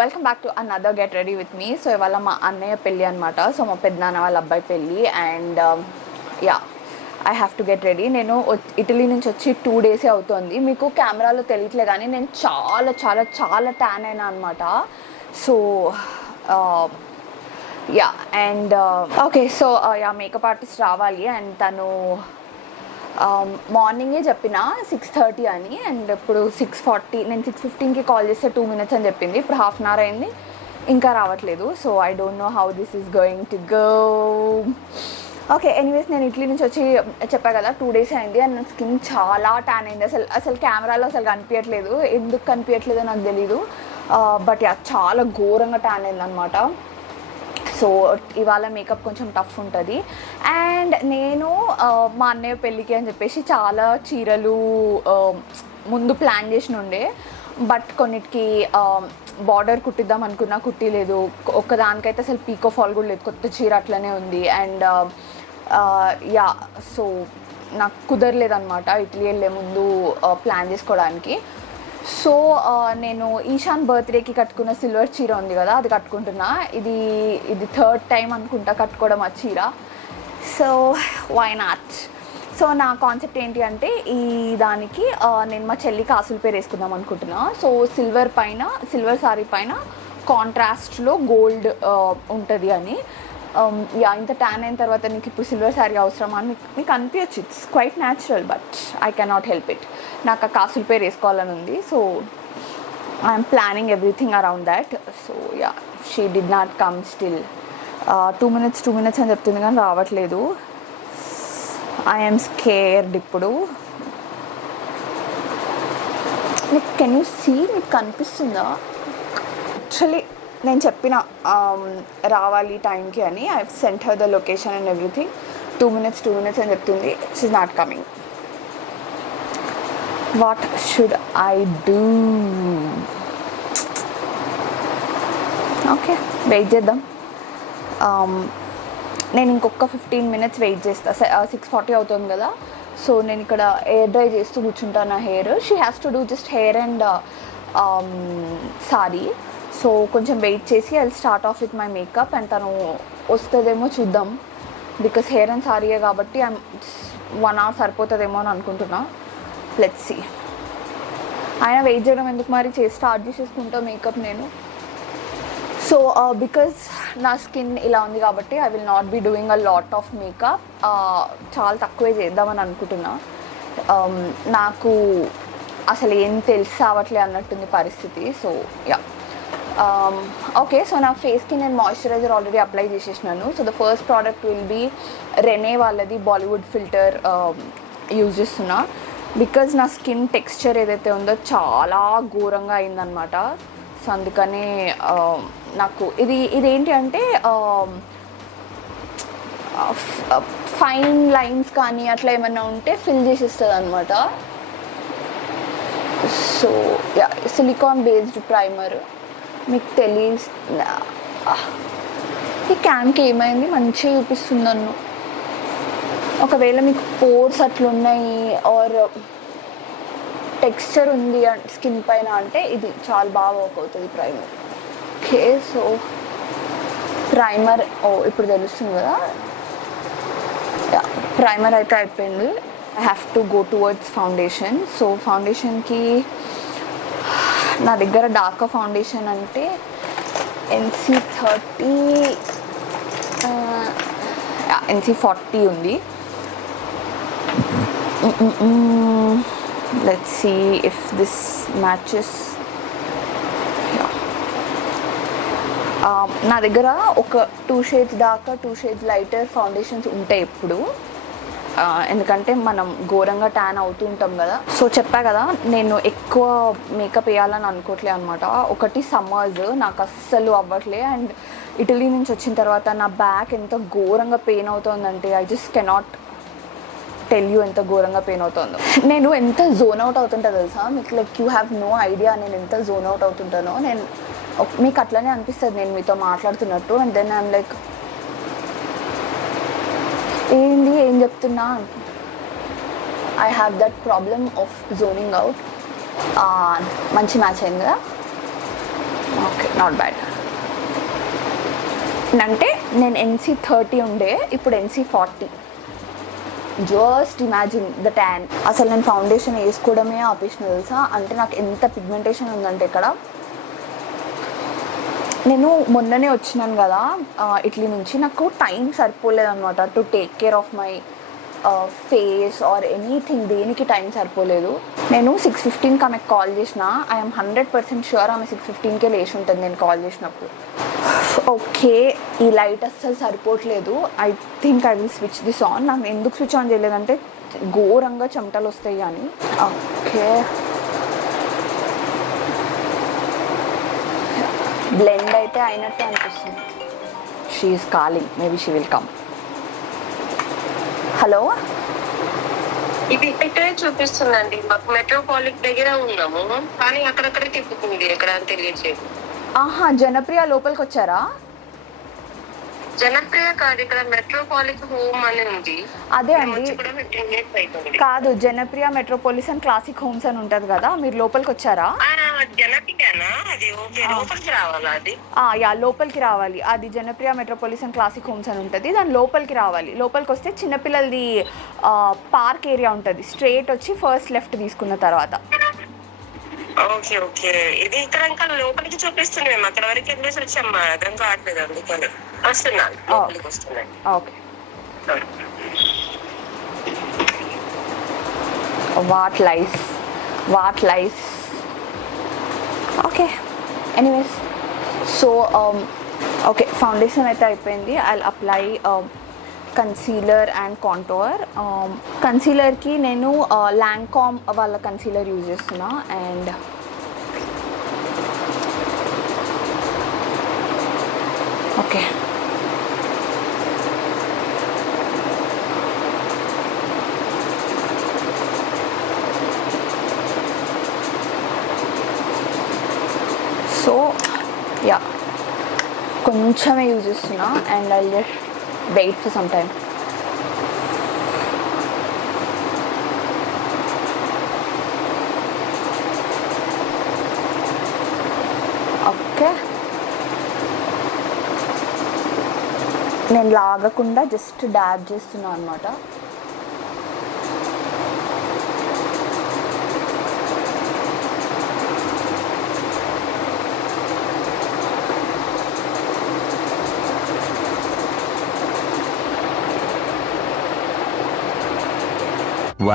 Welcome back to another get ready with me. So ఇవాళ మా అన్నయ్య పెళ్ళి అనమాట. సో మా పెద్దనాన్న వాళ్ళ అబ్బాయి పెళ్ళి. And yeah, I have to get ready. నేను ఇటలీ నుంచి వచ్చి 2 days అవుతుంది. మీకు కెమెరాలో తెలియట్లే కానీ నేను చాలా చాలా చాలా ట్యాన్ అయినా అనమాట. So yeah, and okay, so yeah, makeup artist రావాలి. అండ్ తను మార్నింగే చెప్పిన 6:30 అని. అండ్ ఇప్పుడు 6:40, నేను 6:15కి కాల్ చేస్తే 2 minutes అని చెప్పింది. ఇప్పుడు 1/2 hour అయింది, ఇంకా రావట్లేదు. So I don't know how this is going to go. Okay, anyways నేను ఇటలీ నుంచి వచ్చి చెప్పా కదా 2 days అయింది. అండ్ నా స్కిన్ చాలా ట్యాన్ అయింది. అసలు కెమెరాలో అసలు కనిపించట్లేదు. ఎందుకు కనిపించట్లేదో నాకు తెలీదు. బట్ యా, చాలా ఘోరంగా ట్యాన్ అయింది అనమాట. సో ఇవాళ మేకప్ కొంచెం టఫ్ ఉంటుంది. అండ్ నేను మా అన్నయ్య పెళ్ళికి అని చెప్పేసి చాలా చీరలు ముందు ప్లాన్ చేసి ఉండే. బట్ కొన్నిటికి బార్డర్ కుట్టిద్దాం అనుకున్నా, కుట్టిలేదు. ఒక్కదానికైతే అసలు పీకో ఫాల్ కూడా లేదు, కొత్త చీర అట్లనే ఉంది. అండ్ యా, సో నాకు కుదరలేదన్నమాట ఇటలీ వెళ్ళే ముందు ప్లాన్ చేసుకోవడానికి. సో నేను ఈశాన్ బర్త్డేకి కట్టుకున్న సిల్వర్ చీర ఉంది కదా, అది కట్టుకుంటున్నా. ఇది 3rd time అనుకుంటా కట్టుకోవడం ఆ చీర. So why not. సో నా కాన్సెప్ట్ ఏంటి అంటే, ఈ దానికి నేను మా చెల్లి కాసుల పేరు వేసుకుందాం అనుకుంటున్నా. సో సిల్వర్ సారీ పైన కాంట్రాస్ట్లో గోల్డ్ ఉంటుంది అని. యా, ఇంత ట్యాన్ అయిన తర్వాత నీకు ఇప్పుడు సిల్వర్ శారీ అవసరమా అని నీకు అనిపించచ్చు. It's quite natural, but I cannot help it. నాకు ఆ కాసుల పేరు వేసుకోవాలని ఉంది. So I'm planning everything around that. So yeah, she did not come still. 2 minutes అని చెప్తుంది కానీ రావట్లేదు. ఐఎమ్ స్కేర్డ్ ఇప్పుడు. Can you see? మీకు కనిపిస్తుందా? యాక్చువల్లీ నేను చెప్పిన రావాలి టైంకి అని. I sent her the location and everything. 2 minutes అని చెప్తుంది. She is not coming. What should I do? Okay, wait చేద్దాం. నేను ఇంకొక 15 minutes వెయిట్ చేస్తా. 6:40 అవుతుంది కదా. సో నేను ఇక్కడ ఎయిర్ డ్రై చేస్తూ కూర్చుంటాను నా hair. She has to do just hair and sorry. So కొంచెం వెయిట్ చేసి I start of with my makeup. And తను వస్తుందేమో చూద్దాం. బికాస్ హెయిర్ అండ్ సారీయే కాబట్టి 1 hour సరిపోతుందేమో అని అనుకుంటున్నా. Let's see. ఆయన వెయిట్ చేయడం ఎందుకు, మరి స్టార్ట్ చేసేసుకుంటా మేకప్ నేను. సో బికాజ్ నా స్కిన్ ఇలా ఉంది కాబట్టి I will not be doing a lot of makeup. చాలా తక్కువే చేద్దామని అనుకుంటున్నా. నాకు అసలు ఏం తెలిసి అవ్వట్లే అన్నట్టుంది పరిస్థితి. So yeah, okay. సో నా ఫేస్కి నేను మాయిశ్చరైజర్ ఆల్రెడీ అప్లై చేసేసినాను. So the first product will be Renee వాళ్ళది బాలీవుడ్ ఫిల్టర్ యూజ్ చేస్తున్నా. బికాజ్ నా స్కిన్ టెక్స్చర్ ఏదైతే ఉందో చాలా ఘోరంగా అయిందనమాట. సో అందుకనే నాకు ఇదేంటి అంటే ఫైన్ లైన్స్ కానీ అట్లా ఏమన్నా ఉంటే ఫిల్ చేసేస్తుంది అనమాట. So yeah, silicon based primer. మీకు తెలియ ఈ క్యామ్కి ఏమైంది, మంచిగా చూపిస్తుంది నన్ను. ఒకవేళ మీకు పోర్స్ అట్లున్నాయి ఆర్ టెక్స్చర్ ఉంది స్కిన్ పైన అంటే ఇది చాలా బాగా వర్క్ అవుతుంది ప్రైమర్. ఓకే, సో ప్రైమర్ ఇప్పుడు తెలుస్తుంది కదా. ప్రైమర్ అయితే అయిపోయింది. I have to go towards foundation. So ఫౌండేషన్కి నా దగ్గర డార్క్ ఫౌండేషన్ అంటే NC40 ఉంది. Let's see if this matches. నా దగ్గర ఒక 2 shades dark, 2 shades lighter foundations ఉంటాయి ఎప్పుడు. ఎందుకంటే మనం ఘోరంగా ట్యాన్ అవుతూ ఉంటాం కదా. సో చెప్పా కదా, నేను ఎక్కువ మేకప్ వేయాలని అనుకోవట్లే అనమాట. ఒకటి సమ్మర్స్ నాకు అస్సలు అవ్వట్లే. అండ్ ఇటలీ నుంచి వచ్చిన తర్వాత నా బ్యాక్ ఎంత ఘోరంగా పెయిన్ అవుతుందంటే I just cannot tell you ఎంత ఘోరంగా పెయిన్ అవుతుందో. నేను ఎంత జోన్ అవుట్ అవుతుంటా తెలుసా మీకు. Like you have no idea నేను ఎంత జోన్ అవుట్ అవుతుంటానో. నేను మీకు అట్లనే అనిపిస్తుంది నేను మీతో మాట్లాడుతున్నట్టు. అండ్ దెన్ ఐఎమ్ లైక్, ఏం చెప్తున్నా. I have that problem of zoning out. మంచి మ్యాచ్ అయింది కదా. Okay, not bad. అంటే నేను NC30 ఉండే, ఇప్పుడు NC40. Just imagine the tan. అసలు నేను ఫౌండేషన్ వేసుకోవడమే ఆపేసిన తెలుసా. అంటే నాకు ఎంత పిగ్మెంటేషన్ ఉందంటే ఇక్కడ. నేను మొన్ననే వచ్చినాను కదా ఇటలీ నుంచి, నాకు టైం సరిపోలేదన్నమాట to take care of my face or anything. దేనికి టైం సరిపోలేదు. నేను 6:15కి ఆమెకు కాల్ చేసిన. ఐఎమ్ 100% ష్యూర్ ఆమె 6:15కే లేచి ఉంటుంది నేను కాల్ చేసినప్పుడు. ఓకే, ఈ లైట్ అస్సలు సరిపోవట్లేదు. I think I will switch this on. నాకు ఎందుకు స్విచ్ ఆన్ చేయలేదంటే ఘోరంగా చెమటలు వస్తాయి కానీ. ఓకే, బ్లెండ్ అయితే అయినట్టు అనిపిస్తుంది. She is calling, maybe she will come. Hello, ఇది ఇక్కడే చూపిస్తుందండి. మాకు మెట్రోపాలిక్ దగ్గర ఉన్నాము, కానీ అక్కడక్కడే తిప్పుతుంది, ఎక్కడ అని తెలియట్లేదు. ఆహా, జనప్రియ లోపలికి వచ్చారా? జనప్రియ కాదు, ఇక్కడ మెట్రోపాలిక్ హోమ్ అని ఉంది. అదే అండి, కాదు, జనప్రియ మెట్రోపాలిటన్ క్లాసిక్ హోమ్స్ అని ఉంటుంది కదా, మీరు లోపలికి వచ్చారా? జనప్రియనా? అది ఓకే, లోపలికి రావాలా? అది యా, లోపలికి రావాలి. అది జనప్రియ మెట్రోపాలిటన్ క్లాసిక్ హోమ్స్ అని ఉంటుంది, దాని లోపలికి రావాలి. లోపలికి వస్తే చిన్నపిల్లలది పార్క్ ఏరియా ఉంటుంది. స్ట్రేట్ వచ్చి ఫస్ట్ లెఫ్ట్ తీసుకున్న తర్వాత. ఓకే ఓకే, ఇది ఇక్కడ ఇంకా లోపలికి చూపిస్తుంది. మేము అక్కడ వరకు వెళ్ళేసి వచ్చాం, అర్థం కావట్లేదు, అందుకని వస్తున్నాను, లోపలికి వస్తున్నాయి. Okay, what lies. Okay, anyways, so okay, foundation అయితే అయిపోయింది. I apply concealer and contour. కన్సీలర్కి నేను లాంకామ్ వాళ్ళ కన్సీలర్ యూజ్ చేస్తున్నా. అండ్ ఓకే, సో యా, కొంచెమే యూజ్ చేస్తున్నా. And I just wait for some time. Okay, నేను లాగకుండా జస్ట్ డాబ్ చేస్తున్నా అనమాట.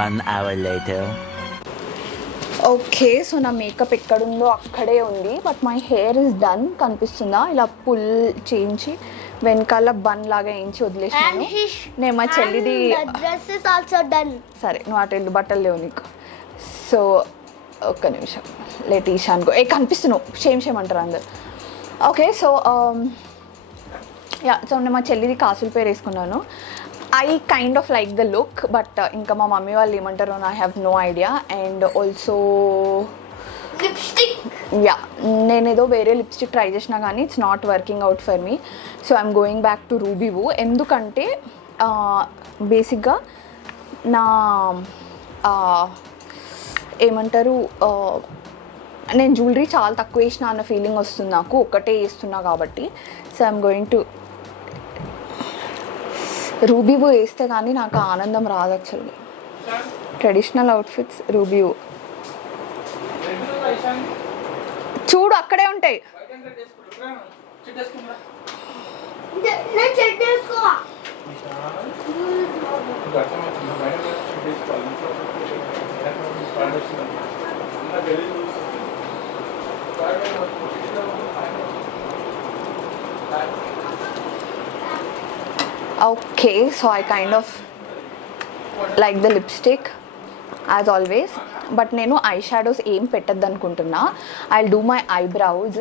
One hour later. Okay, so నా మేకప్ ఎక్కడుందో అక్కడే ఉంది, but my hair is done. కనిపిస్తుందా? ఇలా పుల్ చేయించి వెనకాల బన్ లాగా వేయించి వదిలేసాను. నేను మా చెల్లిది సరే, నువ్వు అటు వెళ్ళి, బట్టలు లేవు నీకు. సో ఒక్క నిమిషం, లేట్ ఈశాన్కో. కనిపిస్తున్నావు, షేమ్ అంటారు అందరు. ఓకే, సో యా, సో నేను మా చెల్లిది కాసుల పేరు వేసుకున్నాను. I kind of like the look, but ఇంకా మా మమ్మీ వాళ్ళు ఏమంటారో I have no idea. And also lipstick, yeah, నేనేదో వేరే లిప్స్టిక్ ట్రై చేసినా కానీ it's not working out for me. So I'm going back to Ruby Woo. ఎందుకంటే బేసిక్గా నా ఏమంటారు, నేను జ్యువెలరీ చాలా తక్కువ వేసిన అన్న ఫీలింగ్ వస్తుంది నాకు, ఒక్కటే వేస్తున్నా కాబట్టి. సో ఐఎమ్ గోయింగ్ టు రూబీవూ వేస్తే కానీ నాకు ఆనందం రాదు యాక్చువల్లీ. ట్రెడిషనల్ అవుట్ఫిట్స్ రూబీవూ చూడు అక్కడే ఉంటాయి. Okay, so I kind of like the lipstick as always. But నేను ఐ షాడోస్ ఏం పెట్టద్దు అనుకుంటున్నా. I will do my eyebrows.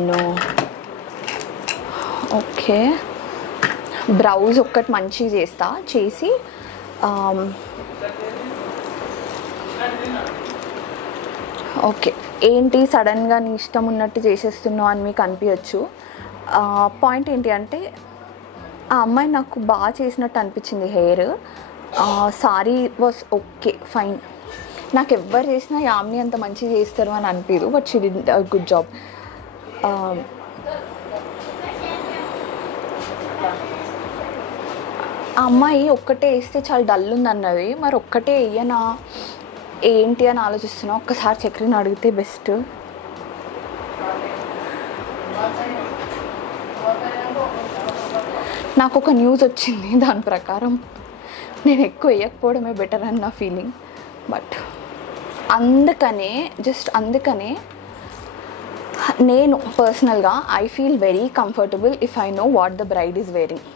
No okay, brows ఒక్కటి మంచిగా చేసి ఓకే, ఏంటి సడన్గా నీ ఇష్టం ఉన్నట్టు చేసేస్తున్నావు అని మీకు అనిపించచ్చు. పాయింట్ ఏంటి అంటే ఆ అమ్మాయి నాకు బాగా చేసినట్టు అనిపించింది hair. Sorry was okay, fine. నాకు ఎవ్వరు చేసినా యామ్ని అంత మంచిగా చేస్తారు అని అనిపించదు, but she did a good job. ఆ అమ్మాయి ఒక్కటే వేస్తే చాలా డల్ ఉంది అన్నది, మరి ఒక్కటే వేయనా ఏంటి అని ఆలోచిస్తున్నా. ఒక్కసారి చక్రిని అడిగితే బెస్ట్. నాకు ఒక న్యూస్ వచ్చింది, దాని ప్రకారం నేను ఎక్కువ వేయకపోవడమే బెటర్ అని నా ఫీలింగ్. బట్ అందుకనే నేను పర్సనల్గా I feel very comfortable if I know what the bride is wearing.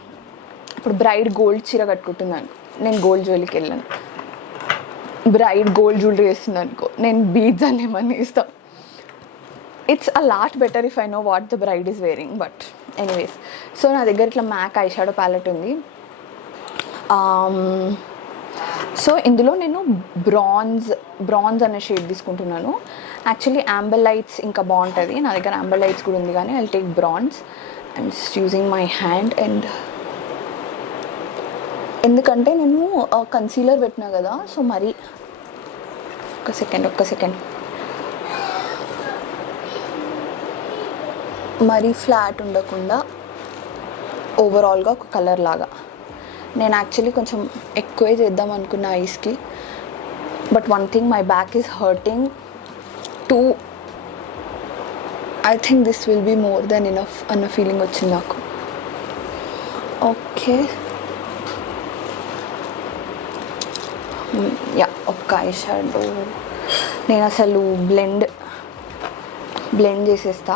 ఇప్పుడు బ్రైడ్ గోల్డ్ చీర కట్టుకుంటున్నాను, నేను గోల్డ్ జ్యువెలరీకి వెళ్ళాను. బ్రైడ్ గోల్డ్ జ్యువెలరీ వేస్తుంది అనుకో, నేను బీడ్స్ అని ఏమన్నా ఇస్తాను. It's a lot better if I know what the bride is wearing. But anyways, so నా దగ్గర ఇట్లా మ్యాక్ ఐ షాడో ప్యాలెట్ ఉంది. సో ఇందులో నేను బ్రాంజ్ అనే షేడ్ తీసుకుంటున్నాను. యాక్చువల్లీ యాంబర్ లైట్స్ ఇంకా బాగుంటుంది, నా దగ్గర యాంబర్ లైట్స్ కూడా ఉంది, కానీ I take bronze. I'm just using my hand. And ఎందుకంటే నేను కన్సీలర్ పెట్టినా కదా, సో మరి ఒక్క సెకండ్ మరీ ఫ్లాట్ ఉండకుండా ఓవరాల్గా ఒక కలర్ లాగా. నేను యాక్చువల్లీ కొంచెం ఎక్కువే చేద్దాం అనుకున్న ఐస్కి, but one thing, my back is hurting too. I think this will be more than enough అన్న ఫీలింగ్ వచ్చింది నాకు. ఓకే, యా, ఒక్క ఐ షాడో నేను అసలు బ్లెండ్ చేసేస్తా.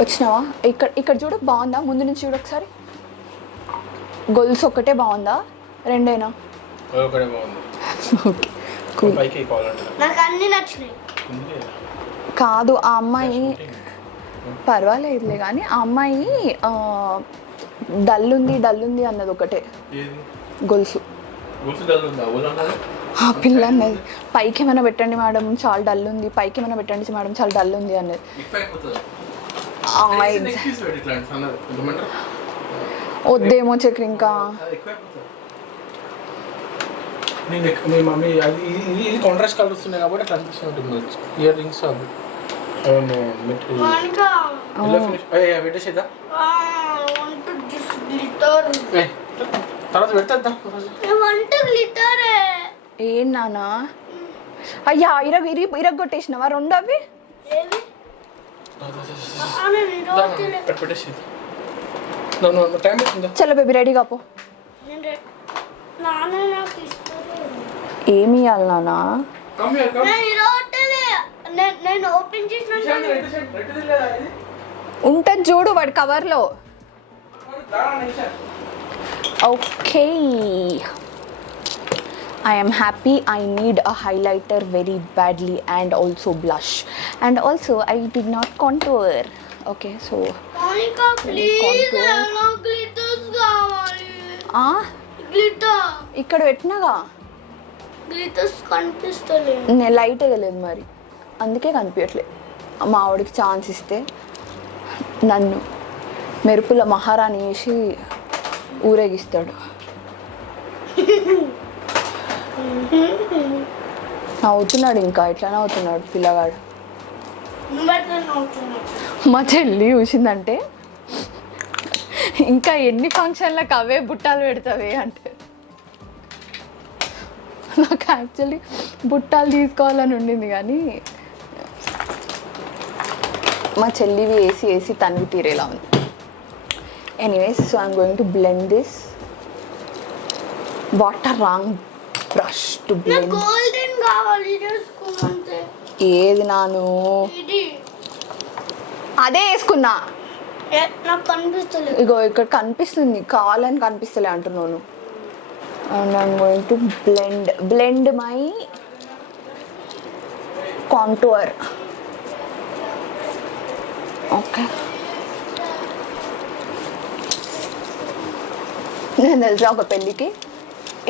వచ్చినావా? ఇక్కడ చూడ బాగుందా? ముందు నుంచి చూడ ఒకసారి. గొలుసు ఒక్కటే బాగుందా, రెండేనా? ఓకే, కాదు ఆ అమ్మాయి పర్వాలేదులే, కానీ ఆ అమ్మాయి డల్ ఉంది అన్నది ఒకటే. గొలుసు ఆ పిల్ల అన్నది పైకి ఏమైనా పెట్టండి మేడం చాలా డల్ ఉంది, పైకి ఏమైనా పెట్టండి మేడం చాలా డల్ ఉంది అన్నది. వద్దేమో చక్రి ఇంకా. ఇది కాంట్రాస్ట్ కలర్ వస్తున్నాయి కాబట్టి అట్లా అనిపిస్తుంది. ఇయర్ రింగ్స్ అవి పెట్టేసేదా తర్వాత పెడతా. ఏం నానా? అయ్యా ఇరగొట్టేసినవా రెండు అవి? చలో బేబీ రెడీగా పో. ఏమి ఇవ్వాలి నానా? ఉంటుంది చూడు వాడి కవర్లో. Okay, I am happy. I need a highlighter very badly and also blush, and also I did not contour. Okay, so Monica, please, no glitters kavali. Glitter. ఇక్కడ పెట్టినాగా Glitters కనిపిస్తలే. నేను లైట్ వేయలేదు మరి, అందుకే కనిపించట్లేదు. మా ఆవిడకి ఛాన్స్ ఇస్తే నన్ను మెరుపుల మహారాణి వేసి ఊరేగిస్తాడు. నవ్వుతున్నాడు, ఇంకా ఇట్లానే అవుతున్నాడు పిల్లగాడు. మా చెల్లి చూసిందంటే ఇంకా ఎన్ని ఫంక్షన్లకు అవే బుట్టాలు పెడతావే అంటే, నాకు యాక్చువల్లీ బుట్టాలు తీసుకోవాలని ఉండింది, కానీ మా చెల్లివి వేసి తనివి తీరేలా ఉంది. Anyways, so I'm going to blend this. What are wrong brush to blend. Golden కావాలి చేసుకోమంటే. ఏది నాను? అదే వేసుకున్నా. నాకు కనిపిస్తలేదు. ఇగో ఇక్కడ కనిపిస్తుంది, కావాలని కనిపిస్తలే అంటున్నాను. And I'm going to blend my contour. Okay, నేను తెలుసా ఒక పెళ్ళికి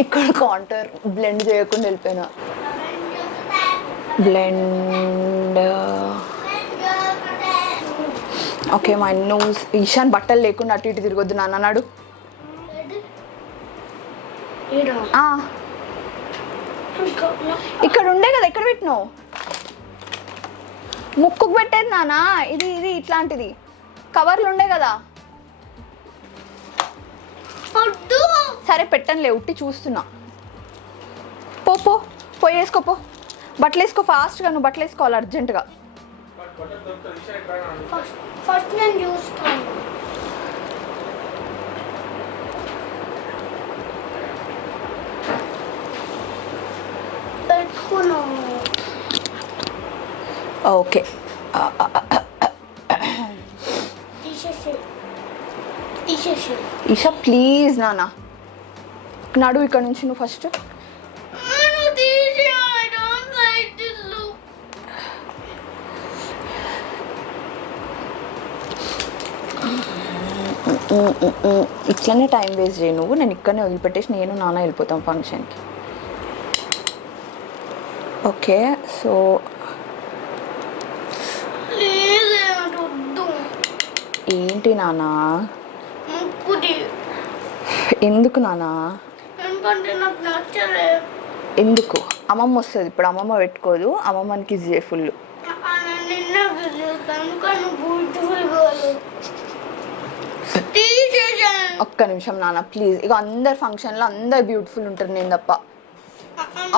ఇక్కడ కాంటూర్ బ్లెండ్ చేయకుండా వెళ్ళిపోయినా. Blend. Okay, my nose. Ishaan బట్టలు లేకుండా అటు ఇటు తిరగొద్దు నాన్న అన్నాడు. ఈడ ఇక్కడ ఉండే కదా, ఎక్కడ పెట్టినావు? ముక్కుకు పెట్టేది నానా, ఇది ఇది ఇట్లాంటిది కవర్లు ఉండే కదా. వద్దు. సరే పెట్టనులే, ఉట్టి చూస్తున్నా. పో పో పోయి వేసుకోపో, బట్టలు వేసుకో ఫాస్ట్గా. నువ్వు బట్టలు వేసుకోవాలి అర్జెంటుగా. ఫస్ట్ నేను చూస్తాను. పెట్టుకున్నాను. ఓకే తీసేసి ఈషా ప్లీజ్ నానా, నడు ఇక్కడ నుంచి నువ్వు first. I don't like this look. ఇట్లనే టైం వేస్ట్ చేయి నువ్వు. నేను ఇక్కడనే వదిలిపెట్టేసి నేను నాన్న వెళ్ళిపోతాం ఫంక్షన్కి. ఓకే సో ప్లీజ్ వద్దు. ఏంటి నానా? ముక్కుది. ఎందుకు నానా? ఎందుకంటే నాకు నచ్చలే. ఎందుకు? అమ్మమ్మ వస్తుంది ఇప్పుడు, అమ్మమ్మ పెట్టుకోదు, అమ్మమ్మకి ఇజ్ ఫుల్. నిన్న కానీ బ్యూటిఫుల్ గర్ల్ తీసేసాను. ఒక్క నిమిషం నాన్న ప్లీజ్. ఇక అందరు ఫంక్షన్లో అందరు బ్యూటిఫుల్ ఉంటారు, నేను తప్ప.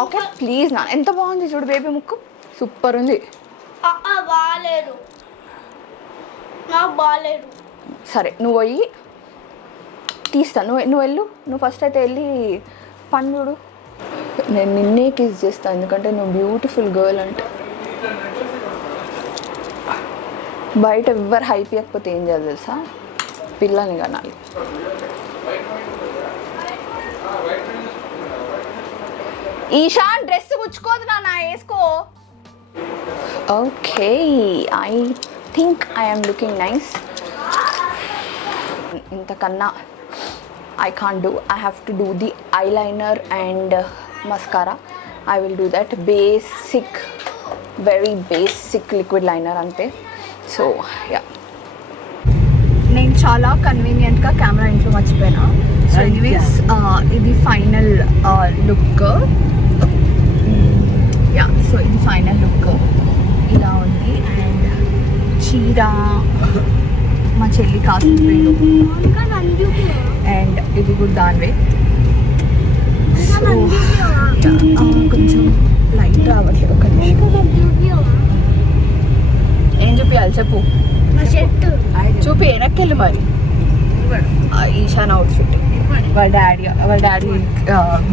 ఓకే ప్లీజ్ నాన్న. ఎంత బాగుంది చూడు బేబీ ముక్కు, సూపర్ ఉంది. బాగాలేదు, నాకు బాగాలేదు. సరే నువ్వు పోయి తీస్తా. నువ్వు వెళ్ళు, నువ్వు ఫస్ట్ అయితే వెళ్ళి పని చూడు. నేను నిన్నే కిస్ చేస్తాను ఎందుకంటే నువ్వు బ్యూటిఫుల్ గర్ల్ అంటే. బయట ఎవ్వరు హైప్ ఇవ్వకపోతే ఏం చేయాలి తెలుసా? పిల్లని కనాలి. ఈషా డ్రెస్ గుచ్చుకోదు నాన్న, వేసుకో. Okay I think I am looking nice. ఇంతకన్నా I can't do. I have to do the eyeliner and mascara. I will do that. Basic, very basic liquid liner ante. So yeah. నేను చాలా కన్వీనియంట్గా camera ఇంట్లో మర్చిపోయినా. So anyways ఇది final look. Yeah so ఇది final look ఇలా ఉంది. And చీర మా చెల్లి కాసుకుపోయాడు. అండ్ ఇది కూడా దానివే. సో కొంచెం లైట్ రావట్లేదు. ఒక నిమిషం. ఏం చూపించాలి చెప్పు? చూపి వెనక్కెళ్ళి మరి. ఈశాన్ అవుట్ఫిట్ వాళ్ళ డాడీ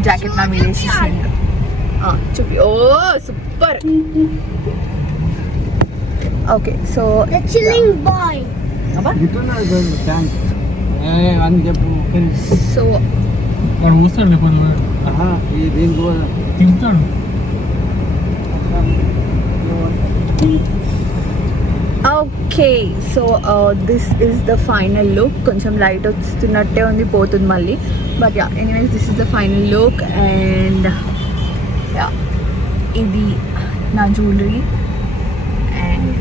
జాకెట్ నా మీద వేసేసిండు. చూపి. Oh super. Okay so chilling boy. So వాడు వస్తాడు తింటాడు. Okay so this is the final look. కొంచెం లైట్ వస్తున్నట్టే ఉంది, పోతుంది మళ్ళీ. But yeah anyways this is the final look. And yeah ఇది నా jewellery. And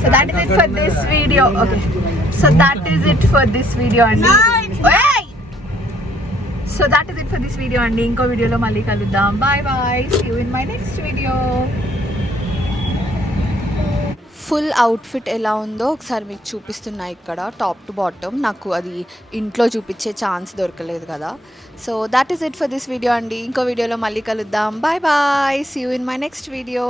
so that is it for this video. Okay, so that is it for this video andi. Hey, so that is it for this video andi. Inko video lo malli kaluddam. Bye bye, see you in my next video. Full outfit ఎలా ఉందో ఒకసారి మీకు చూపిస్తున్నా ఇక్కడ top to bottom. నాకు అది ఇంట్లో చూపించే ఛాన్స్ దొరకలేదు కదా. So that is it for this video అండి. ఇంకో వీడియోలో మళ్ళీ కలుద్దాం. Bye bye, see you in my next video.